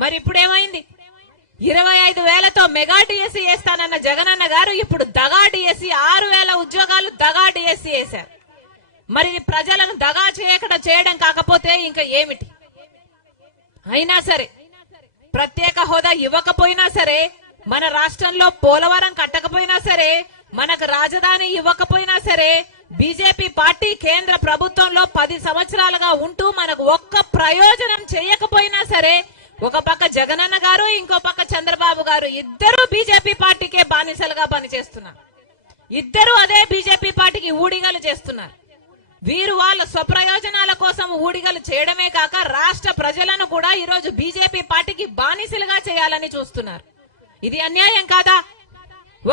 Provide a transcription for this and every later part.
మరి ఇప్పుడు ఏమైంది ఇరవై ఐదు వేలతో మెగా డిఎస్సీ వేస్తానన్న జగనన్న గారు ఇప్పుడు దగా డిఎస్సీ ఆరు వేల ఉద్యోగాలు దగా డిఎస్సీ వేశారు మరి ప్రజలను దగా చేయకుండా చేయడం కాకపోతే ఇంకా ఏమిటి? అయినా సరే ప్రత్యేక హోదా ఇవ్వకపోయినా సరే మన రాష్ట్రంలో పోలవరం కట్టకపోయినా సరే మనకు రాజధాని ఇవ్వకపోయినా సరే బీజేపీ పార్టీ కేంద్ర ప్రభుత్వంలో పది సంవత్సరాలుగా ఉంటూ మనకు ఒక్క ప్రయోజనం చేయకపోయినా సరే ఒక పక్క జగనన్న గారు ఇంకో పక్క చంద్రబాబు గారు. ఇద్దరు బీజేపీ పార్టీకే బానిసలుగా పనిచేస్తున్నారు. ఇద్దరు అదే బీజేపీ పార్టీకి ఊడిగలు చేస్తున్నారు. వీరు వాళ్ళ స్వప్రయోజనాల కోసం ఊడిగలు చేయడమే కాక రాష్ట్ర ప్రజలను కూడా ఈరోజు బీజేపీ పార్టీకి బానిసలుగా చేయాలని చూస్తున్నారు. ఇది అన్యాయం కాదా?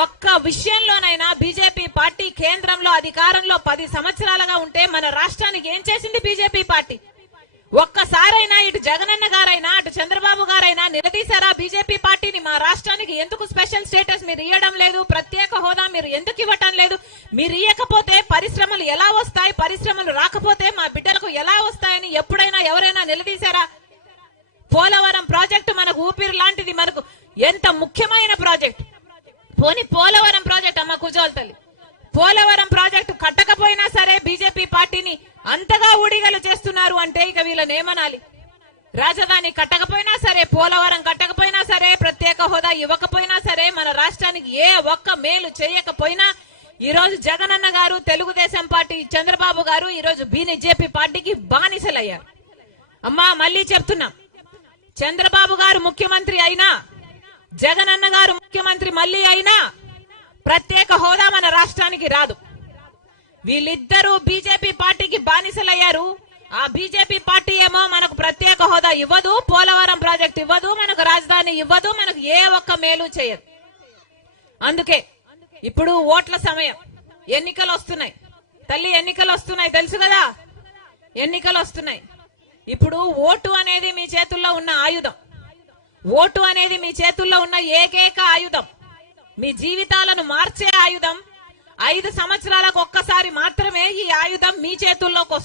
ఒక్క విషయంలోనైనా బీజేపీ పార్టీ కేంద్రంలో అధికారంలో పది సంవత్సరాలుగా ఉంటే మన రాష్ట్రానికి ఏం చేసింది బీజేపీ పార్టీ? ఒక్కసారైనా ఇటు జగనన్న గారైనా అటు చంద్రబాబు గారైనా నిలదీశారా బీజేపీ పార్టీని వారికి ఎందుకు స్పెషల్ స్టేటస్ మీరు ఇవ్వడం లేదు? ప్రత్యేక హోదా మీరు ఎందుకు ఇవ్వటం లేదు? మీరు ఇవ్వకపోతే పరిశ్రమలు ఎలా వస్తాయి? పరిశ్రమలు రాకపోతే మా బిడ్డలకు ఎలా వస్తాయని ఎప్పుడైనా ఎవరైనా నిలదీశారా? పోలవరం ప్రాజెక్టు మనకు ఊపిరి లాంటిది మనకు. ఎంత ముఖ్యమైన ప్రాజెక్ట్. పోని పోలవరం ప్రాజెక్ట్ అమ్మ కుజోల్ తల్లి. పోలవరం ప్రాజెక్టు కట్టకపోయినా సరే బీజేపీ పార్టీని అంతగా ఊడిగలు చేస్తున్నారు అంటే ఇక వీళ్ళని ఏమనాలి? రాజధాని కట్టకపోయినా సరే పోలవరం కట్టకపోయినా సరే ప్రత్యేక హోదా ఇవ్వక రాష్ట్రానికి ఏ ఒక్క మేలు చేయకపోయినా ఈ రోజు జగనన్న గారు తెలుగుదేశం పార్టీ చంద్రబాబు గారు ఈ రోజు బీజేపీ పార్టీకి బానిసలయ్యారు. అమ్మా మళ్ళీ చెప్తున్నా. చంద్రబాబు గారు ముఖ్యమంత్రి అయినా జగనన్న గారు ముఖ్యమంత్రి మళ్ళీ అయినా ప్రత్యేక హోదా మన రాష్ట్రానికి రాదు. వీళ్ళిద్దరూ బీజేపీ పార్టీకి బానిసలయ్యారు. ఆ బీజేపీ పార్టీ ఏమో మనకు ప్రత్యేక హోదా ఇవ్వదు పోలవరం ప్రాజెక్ట్ ఇవ్వదు మనకు రాజధాని ఇవ్వదు మనకు ఏ ఒక్క మేలు చేయదు. అందుకే ఇప్పుడు ఓట్ల సమయం. ఎన్నికలు వస్తున్నాయి. తల్లి ఎన్నికలు వస్తున్నాయి. తెలుసు కదా? ఎన్నికలు వస్తున్నాయి. ఇప్పుడు ఓటు అనేది మీ చేతుల్లో ఉన్న ఆయుధం. ఓటు అనేది మీ చేతుల్లో ఉన్న ఏకైక ఆయుధం. మీ జీవితాలను మార్చే ఆయుధం. ఐదు సంవత్సరాలకు ఒక్కసారి మాత్రమే ఈ ఆయుధం మీ చేతుల్లోకి వస్తుంది.